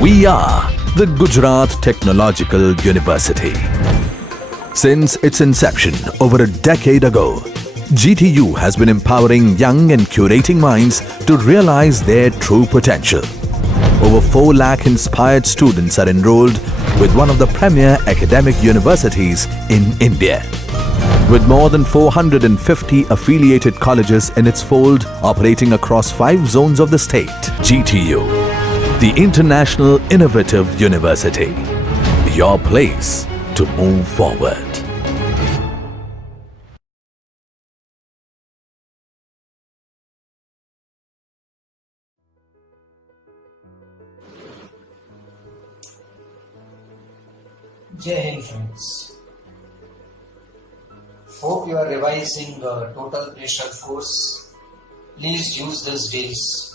We are the Gujarat Technological University. Since its inception over a decade ago, GTU has been empowering young and curating minds to realize their true potential. Over 4 lakh inspired students are enrolled with one of the premier academic universities in India. With more than 450 affiliated colleges in its fold operating across 5 zones of the state, GTU, the International Innovative University, your place to move forward. Jai Hind friends. Hope you are revising total pressure force. Please use these days.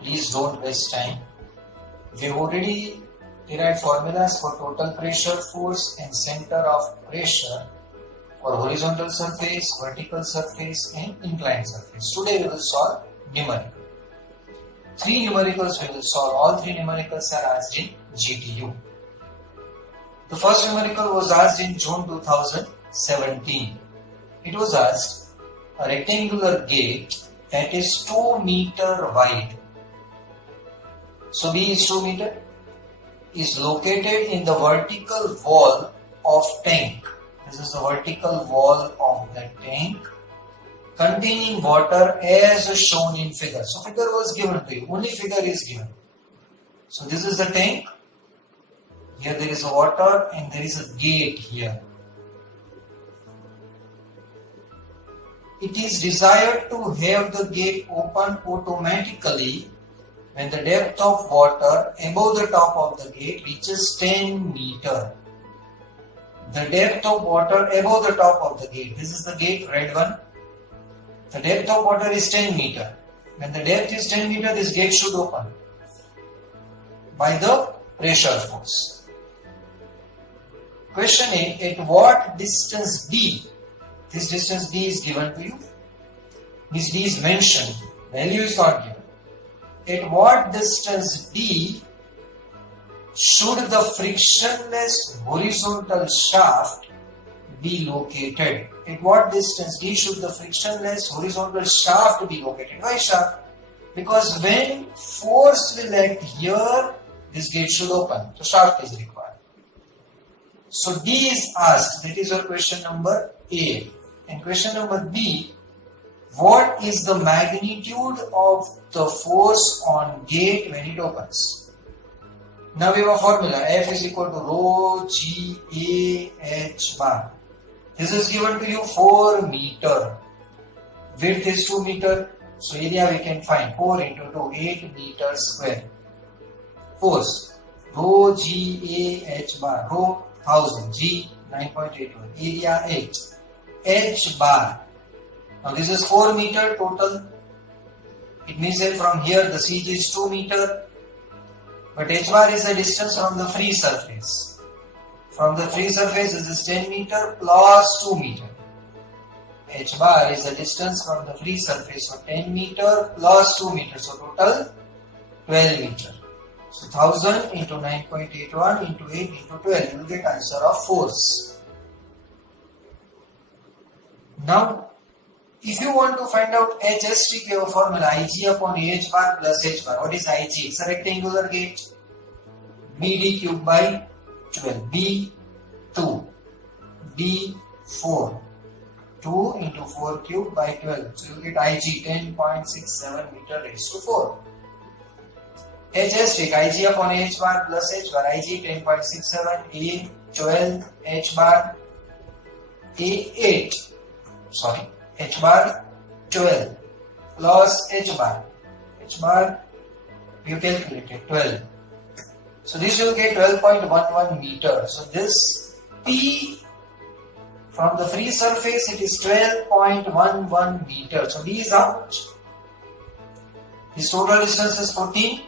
Please don't waste time. We have already derived formulas for total pressure force and center of pressure for horizontal surface, vertical surface and inclined surface. Today we will solve numerical. 3 numericals we will solve. All 3 numericals are asked in GTU. The first numerical was asked in June 2017. It was asked, a rectangular gate that is 2 meter wide. So B is 2 meter, is located in the vertical wall of tank. This is the vertical wall of the tank containing water as shown in figure. So figure was given to you, only figure is given. So this is the tank. Here there is water and there is a gate here. It is desired to have the gate open automatically when the depth of water above the top of the gate reaches 10 meter. The depth of water above the top of the gate, this is the gate, red one. The depth of water is 10 meter. When the depth is 10 meter, this gate should open by the pressure force. Question A, at what distance D? This distance D is given to you. This D is mentioned, value is not given. At what distance D should the frictionless horizontal shaft be located? At what distance D should the frictionless horizontal shaft be located? Why shaft? Because when force will act here, this gate should open. So shaft is required. So D is asked. That is your question number A. And question number B, what is the magnitude of the force on gate when it opens? Now we have a formula. F is equal to rho G A H bar. This is given to you 4 meter. Width is 2 meter. So area we can find 4 into 2, 8 meter square. Force, rho G A H bar, rho 1000, G 9.81, area 8, H bar. Now this is 4 meter total. It means that from here the siege is 2 meter. But H bar is the distance from the free surface. From the free surface this is 10 meter plus 2 meter. H bar is the distance from the free surface. So 10 meter plus 2 meter. So total 12 meter. So 1000 into 9.81 into 8 into 12. You will get answer of force. Now if you want to find out HST, we have a formula Ig upon AH bar plus H bar. What is Ig? It's a rectangular gate. BD cube by 12. B2. B4. 2 into 4 cube by 12. So you get Ig 10.67 meter raised to 4. HST, Ig upon H bar plus H bar. Ig 10.67. A 12. H bar. A8. Sorry. H bar 12 plus H bar. H bar you calculated 12. So this will get 12.11 meter. So this P from the free surface it is 12.11 meter. So D is out. This total distance is 14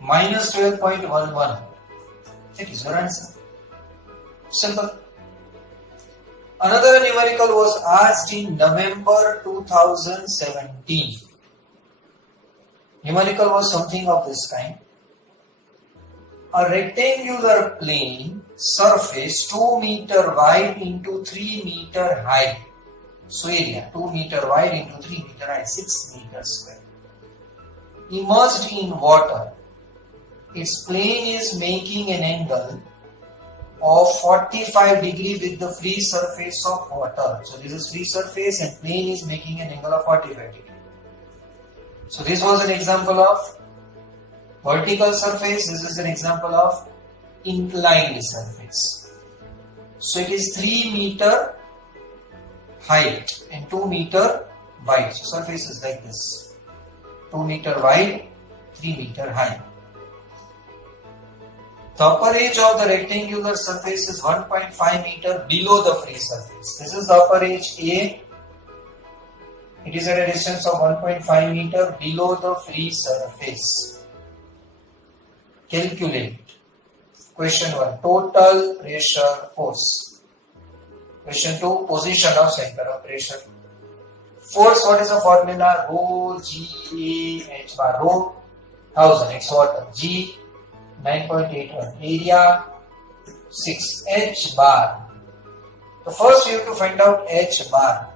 minus 12.11. That is your answer. Simple. Another numerical was asked in November 2017. Numerical was something of this kind. a rectangular plane surface 2 meter wide into 3 meter high. So area 2 meter wide into 3 meter high, 6 meters square. Immersed in water, its plane is making an angle of 45 degree with the free surface of water. So this is free surface and plane is making an angle of 45 degree. So this was an example of vertical surface. This is an example of inclined surface. So it is 3 meter height and 2 meter wide. So surface is like this. 2 meter wide, 3 meter high. The upper edge of the rectangular surface is 1.5 meter below the free surface. This is the upper edge A. It is at a distance of 1.5 meter below the free surface. Calculate. Question 1. Total pressure force. Question 2. Position of center of pressure. Force, what is the formula? Rho G A H bar. Rho 1000, it's water. G 9.81. Area 6. H bar. So first we have to find out H bar.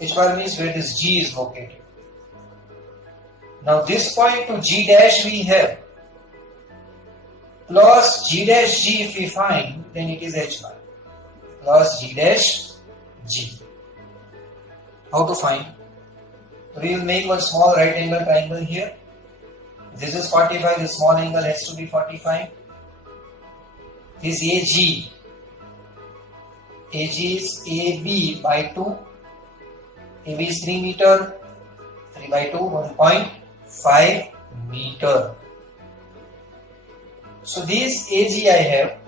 H bar means where this G is located. Now this point to G dash we have. Plus G dash G if we find, then it is H bar. Plus G dash G. How to find? We will make one small right angle triangle here. This is 45, this small angle has to be 45. This AG. AG is AB by 2. AB is 3 meter. 3 by 2, 1.5 meter. So this AG I have.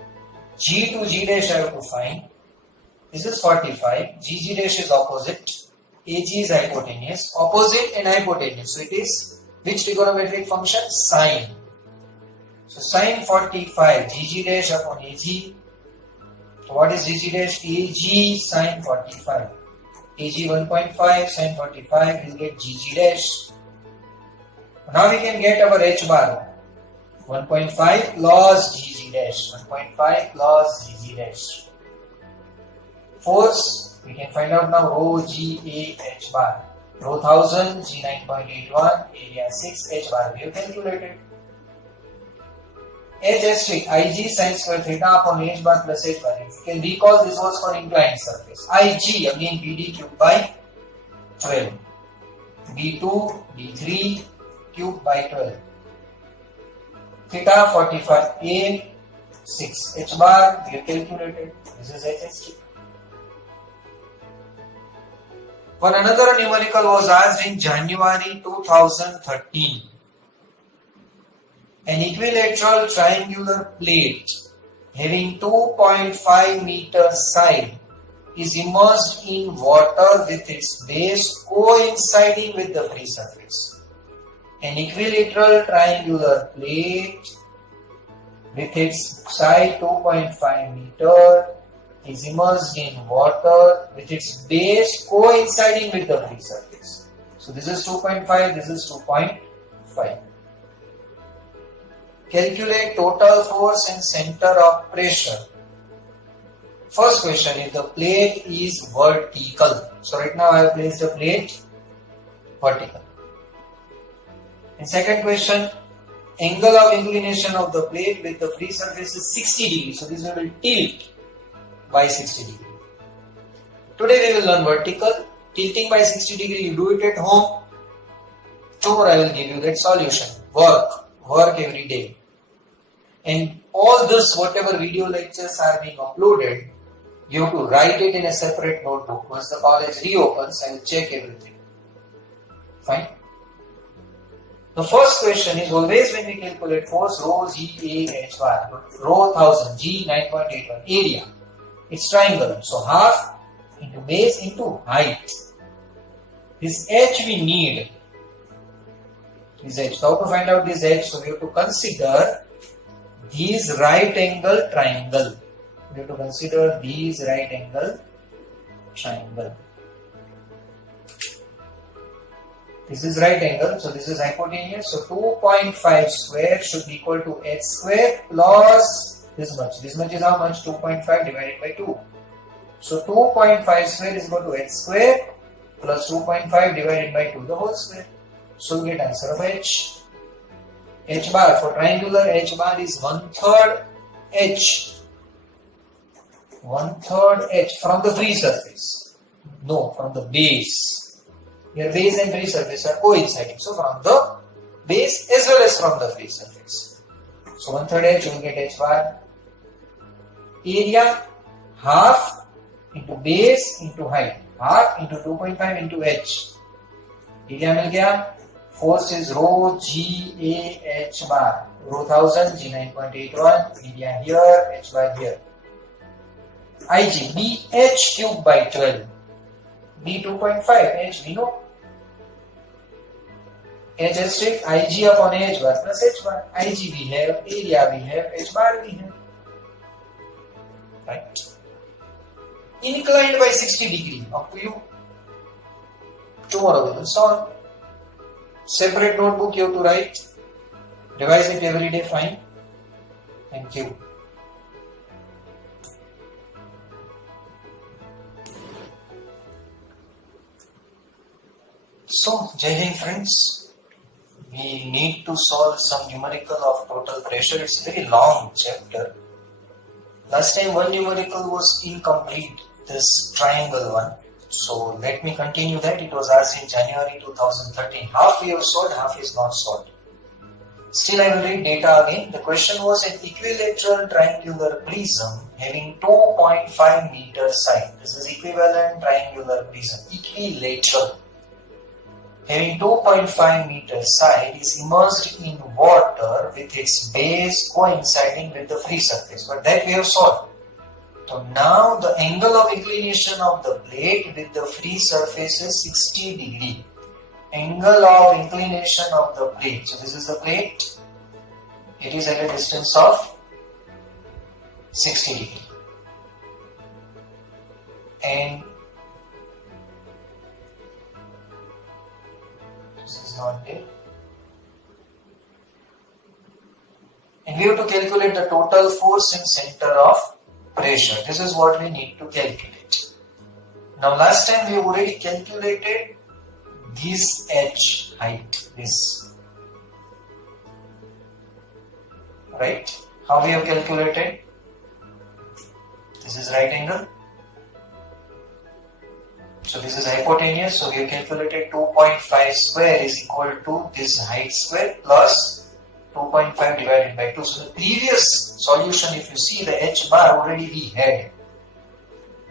G to G dash I have to find. This is 45. GG dash is opposite. AG is hypotenuse. Opposite and hypotenuse. So it is which trigonometric function? Sine. So sine 45. GG dash upon AG. So what is GG dash? AG sine 45. AG 1.5 sine 45 will get GG dash. Now we can get our H bar. 1.5 plus GG dash. 1.5 plus GG dash. Force, we can find out now. Rho G A H bar. Rho 1000, G 9.81, area 6, H bar we have calculated. H asterisk, IG sin square theta upon H bar plus H bar. If you can recall, this was for inclined surface. IG, again BD cubed by 12. B2, B3 cubed by 12. Theta 45, A 6, H bar we have calculated. This is H asterisk. One another numerical was asked in January 2013. An equilateral triangular plate having 2.5 meters side is immersed in water with its base coinciding with the free surface. An equilateral triangular plate with its side 2.5 meter is immersed in water with its base coinciding with the free surface. So this is 2.5, this is 2.5. Calculate total force and center of pressure. First question, if the plate is vertical. So right now I have placed the plate vertical. And second question, angle of inclination of the plate with the free surface is 60 degrees. So this will tilt by 60 degree. Today we will learn vertical. Tilting by 60 degree, you do it at home. Tomorrow I will give you that solution. Work every day. And all this, whatever video lectures are being uploaded, you have to write it in a separate notebook. Once the college reopens, I will check everything. Fine. The first question is always when we calculate force, rho G A H bar, rho 1000, G 9.81, area. It's triangle. So half into base into height. This H we need. This H. So how to find out this H? So we have to consider these right angle triangle. We have to consider these right angle triangle. This is right angle, so this is hypotenuse. So 2.5 square should be equal to h square plus this much. This much is how much? 2.5 divided by 2. So 2.5 square is equal to h square plus 2.5 divided by 2 the whole square. So we get answer of h. H bar for triangular, h bar is 1/3 h. 1/3 h from the free surface. No, from the base. Your base and free surface are coinciding. So from the base as well as from the free surface. So 1/3 h, you will get h bar. Area, half into base into height. Half into 2.5 into h. Area मिल गया. Force is rho g a h bar. Rho 1000 g 9.81. Area here, h bar here. Ig b h cube by 12. B 2.5 h we know. H is strict Ig upon h bar plus h bar. Ig we have, area we have, h bar we have. Right? Inclined by 60 degree. Up to you. Tomorrow we will solve. Separate notebook you have to write. Revise it every day. Fine. Thank you. So, Jai Hind friends. We need to solve some numerical of total pressure. It's a very long chapter. Last time one numerical was incomplete, this triangle one. So let me continue that. It was asked in January 2013. Half we have solved, half is not solved. Still I will read data again. The question was an equilateral triangular prism having 2.5 meter side. This is equivalent triangular prism. Equilateral. Having 2.5 meter side is immersed in water with its base coinciding with the free surface. But that we have solved. So now the angle of inclination of the plate with the free surface is 60 degree. Angle of inclination of the plate. So this is the plate. It is at a distance of 60 degree. And this is not there. And we have to calculate the total force in center of pressure. This is what we need to calculate. Now last time we have already calculated this h height, this. Right? How we have calculated? This is right angle. So this is hypotenuse. So we have calculated 2.5 square is equal to this height square plus 2.5 divided by 2. So the previous solution, if you see the h bar already we had.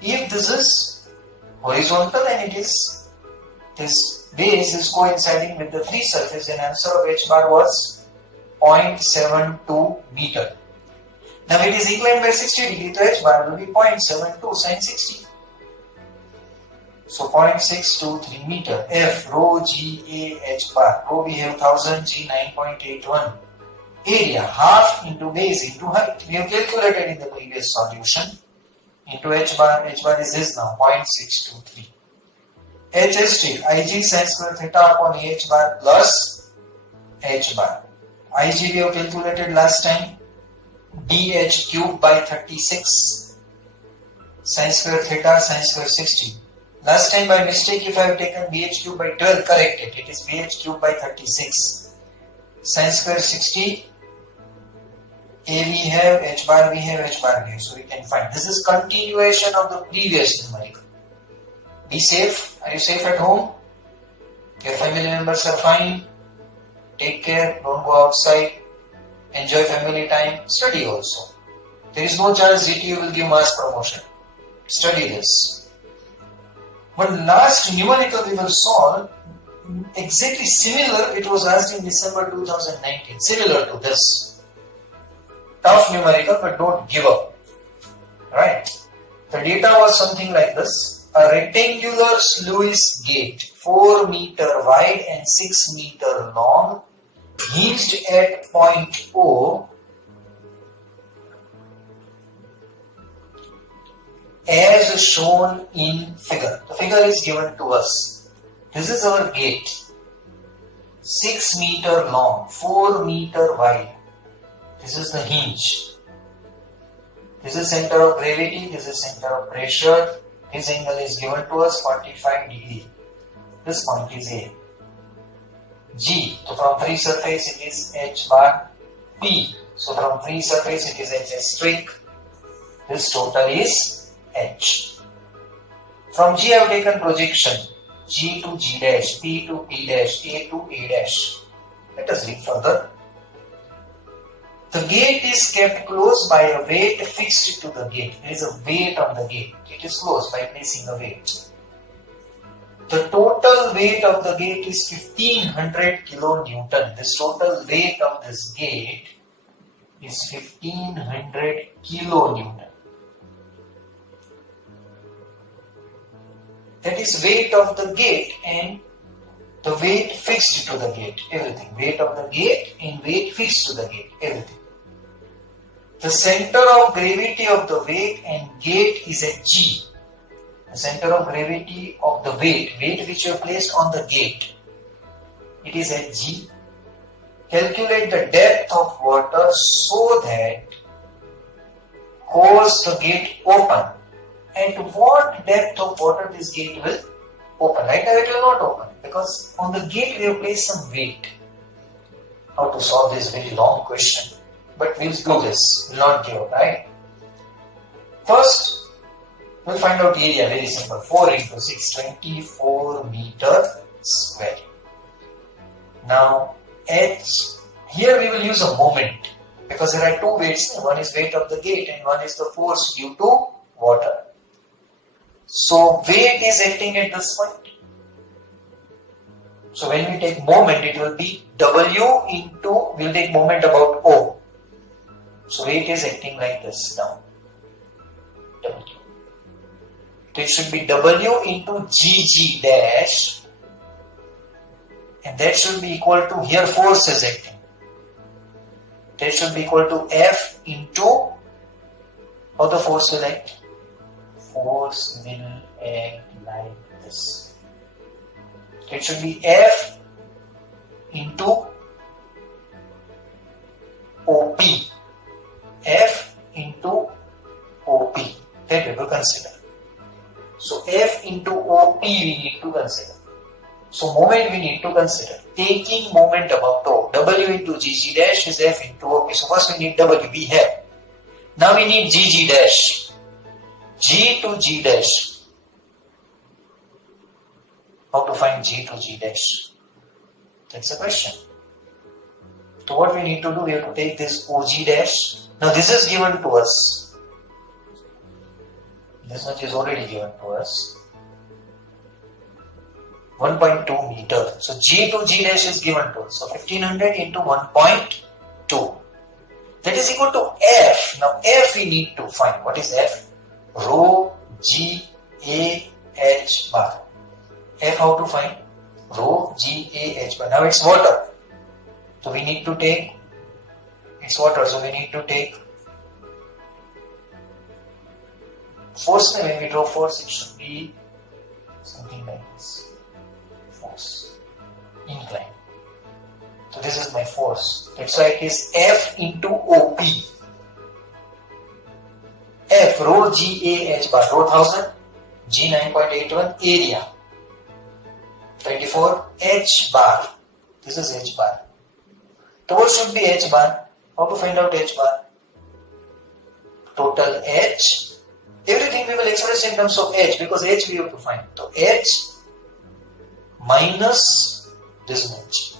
If this is horizontal and it is this base is coinciding with the free surface, then answer of h bar was 0.72 meter. Now it is inclined by 60 degree, so h bar will be 0.72 sin 60. So 0.623 meter. F rho g a h bar. Rho we have 1000 g 9.81. Area half into base into height. We have calculated in the previous solution. Into h bar is this now 0.623. H is strict Ig sin square theta upon h bar plus h bar. Ig we have calculated last time. Bh cube by 36. Sin square theta sin square 60. Last time by mistake if I have taken bh cube by 12, correct it. It is bh cube by 36. Sin square 60. A we have, h bar we have, h bar we have. So we can find. This is continuation of the previous numerical. Be safe. Are you safe at home? Your family members are fine. Take care. Don't go outside. Enjoy family time. Study also. There is no chance GTU will give mass promotion. Study this. One last numerical we will solve, exactly similar, it was asked in December 2019, similar to this. Tough numerical, but don't give up. Right? The data was something like this. A rectangular sluice gate, 4 meter wide and 6 meter long, hinged at point O, as shown in figure. The figure is given to us. This is our gate. 6 meter long, 4 meter wide. This is the hinge. This is center of gravity, this is center of pressure. This angle is given to us 45 degree. This point is A. G. So from free surface it is H bar. P. So from free surface it is H strict. This total is H. From G I have taken projection. G to G dash, P to P dash, A to A dash. Let us read further. The gate is kept closed by a weight fixed to the gate. There is a weight on the gate. It is closed by placing a weight. The total weight of the gate is 1500 kilonewton. This total weight of this gate is 1500 kilonewton. That is weight of the gate and the weight fixed to the gate. Everything. Weight of the gate and weight fixed to the gate. Everything. The center of gravity of the weight and gate is at G. The center of gravity of the weight which you have placed on the gate, it is at G. Calculate the depth of water so that cause the gate open. At what depth of water this gate will open? Right now it will not open because on the gate we have placed some weight. How to solve this very long question? But we'll do this. We'll not give up, right? First, we'll find out area, very simple. 4 into 6, 24 meter square. Now, H, here we will use a moment because there are two weights. One is weight of the gate and one is the force due to water. So, weight is acting at this point. So, when we take moment, it will be W into, we'll take moment about O. So, weight is acting like this now. W. So, it should be W into GG dash, and that should be equal to, here force is acting. That should be equal to F into, how the force will act? Force will act like this. It should be F into OP. F into OP. That we will consider. So F into OP we need to consider. So moment we need to consider. Taking moment about O. W into GG dash is F into OP. So first we need W. We have. Now we need GG dash. G to G dash. How to find G to G dash? That's the question. So what we need to do, we have to take this OG dash. Now this is given to us. This much is already given to us. 1.2 meter. So G to G dash is given to us. So 1500 into 1.2. That is equal to F. Now F we need to find. What is F? Rho G A H bar. F how to find? Rho G A H bar. Now it's water. So we need to take, it's water. So we need to take force. When we draw force, it should be something like this. Force. Incline. So this is my force. That's why it is F into OP. F, rho G A H bar, rho 1000, G 9.81, area 24, H bar. This is H bar. So what should be H bar? How to find out H bar? Total H. Everything we will express in terms of H because H we have to find. So H minus this much.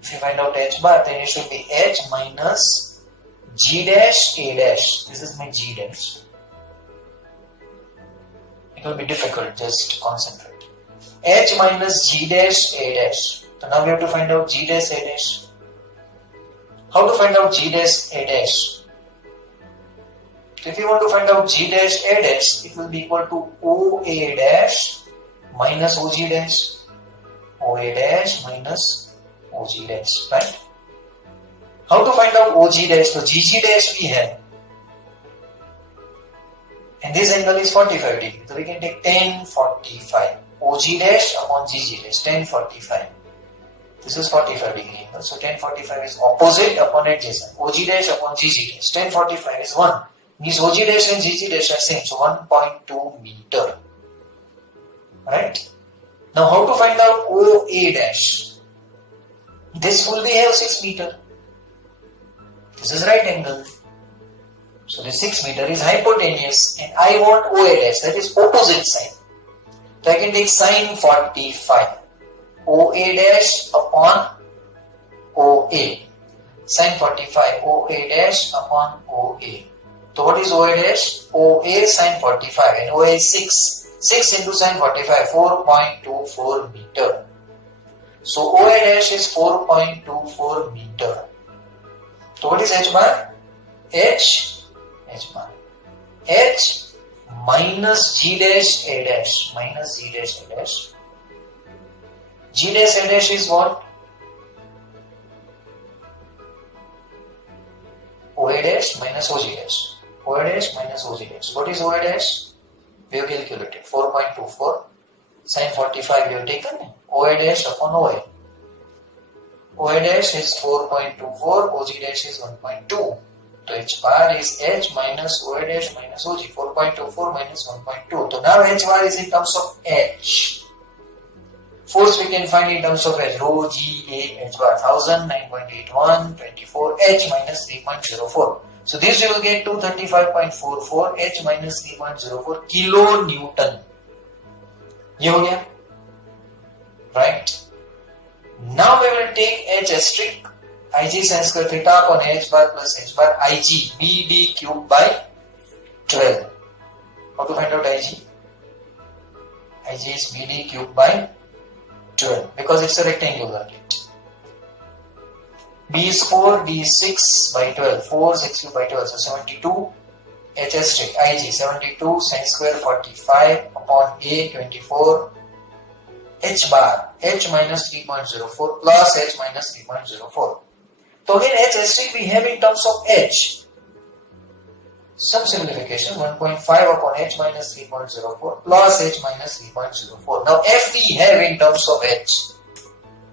If you find out H bar, then it should be H minus G dash A dash. This is my G dash. It will be difficult, just concentrate. H minus G dash A dash. So now we have to find out G dash A dash. How to find out G dash A dash? So if you want to find out G dash A dash, it will be equal to OA dash minus OG dash. OA dash minus OG dash, right? How to find out OG dash? So GG dash we have. And this angle is 45 degrees. So we can take tan 45. OG dash upon GG dash, tan 45. This is 45 degree angle. So tan 45 is opposite upon adjacent. OG dash upon GG dash. Tan 45 is 1. Means OG dash and GG dash are same. So 1.2 meter. Right? Now how to find out OA dash? This will be have 6 meter. This is right angle. So the 6 meter is hypotenuse and I want OA dash, that is opposite side. So I can take sine 45. OA dash upon OA. Sine 45. OA dash upon OA. So what is OA dash? OA sine 45 and OA is 6. 6 into sine 45, 4.24 meter. So OA dash is 4.24 meter. So what is H bar? H bar. H minus G dash A dash. Minus G dash A dash. G dash A dash is what? OA dash minus OG dash. OA dash minus OG dash. What is OA dash? We have calculated 4.24. Sin 45 we have taken. OA dash upon OA. OA dash is 4.24. OG dash is 1.2. So H bar is H minus OA dash minus OG. 4.24 minus 1.2. So now H bar is in terms of H. Force we can find in terms of H. Rho G A H bar 1000, 9.81, 24 H minus 3.04. So this you will get 235.44 H minus 3.04 kilo Newton. ये हो गया, right? Now we will take H asterisk Ig sin square theta upon H bar plus H bar Ig BD cube by 12. How to find out Ig? Ig is BD cube by 12 because it's a rectangular plate. B is 4, D is 6 by 12, 4, 6 cube by 12, so 72. H asterisk Ig 72 sin square 45 upon A 24. H bar H minus 3.04 plus H minus 3.04. So again H asterisk we have in terms of H. Some simplification 1.5 upon H minus 3.04 plus H minus 3.04. Now F we have in terms of H.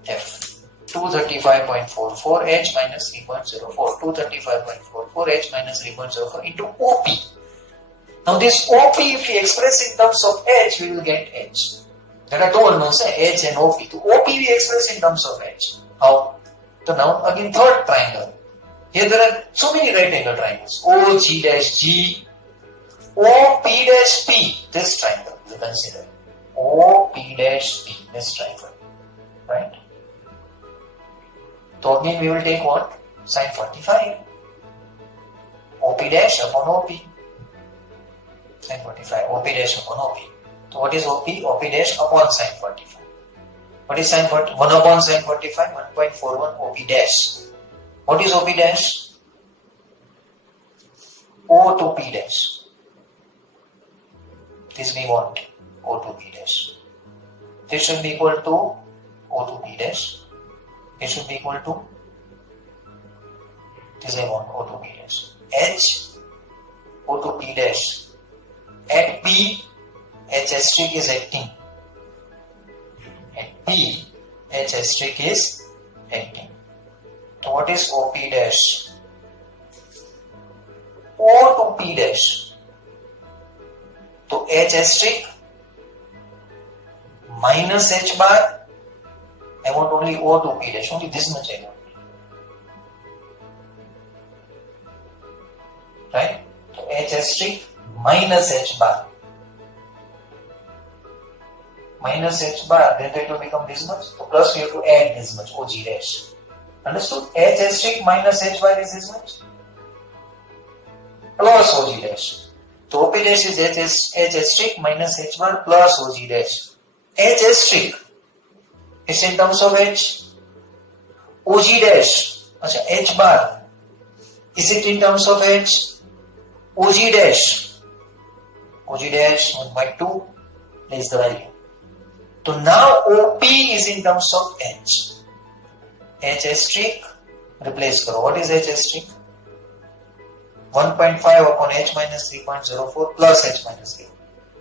F 235.44 H minus 3.04. 235.44 H minus 3.04 into OP. Now this OP if we express in terms of H we will get H. There are two unknowns, H and OP. So OP we express in terms of H. How? So now again third triangle. Here there are so many right angle triangles. OG dash G, OP dash P. This triangle you consider. OP dash P. This triangle. Right? So again we will take what? Sin 45. OP dash upon OP. Sin 45. OP dash upon OP. So what is OP? OP dash upon sin 45. What is sin 45? 1 upon sin 45? 1.41 OP dash. What is OP dash? O to P dash. This we want. O to P dash. This should be equal to O to P dash. It should be equal to this I want O to P dash. H O to P dash. At P H asterisk is acting. At P H asterisk is acting. So what is OP dash? O to P dash. So H asterisk minus H bar. I want only O to P dash. Only this much I want. Right? So H asterisk minus H bar. Minus H bar, then it will become this much. So plus we have to add this much, OG dash. Understood? H asterisk minus H bar is this much. Plus OG dash. So OP dash is H asterisk minus H bar plus OG dash. H asterisk is in terms of H. OG dash. H bar. Is it in terms of H? OG dash. OG dash 1/2 is the value. So now OP is in terms of H. H asterisk replace karo. What is H asterisk? 1.5 upon H minus 3.04 plus H minus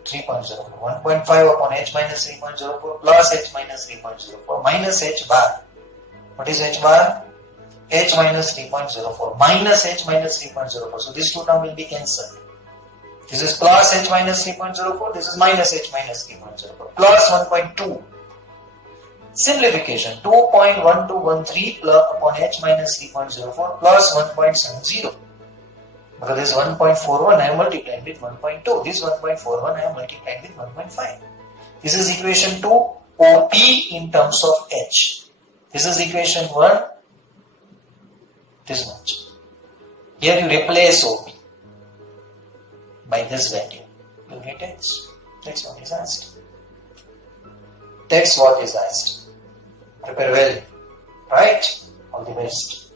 3.04. 1.5 upon H minus 3.04 plus H minus 3.04 minus H bar. What is h bar? H minus 3.04 minus h minus 3.04. So this two term will be cancelled. This is plus h minus 3.04. This is minus h minus 3.04. Plus 1.2. Simplification. 2.1213 upon h minus 3.04 plus 1.70. Because this 1.41 I am multiplying with 1.2. This 1.41 I am multiplying with 1.5. This is equation 2. OP in terms of h. This is equation 1. This much. Here you replace OP by this value. You get h. That's what is asked. That's what is asked. Prepare well. Right? All the best.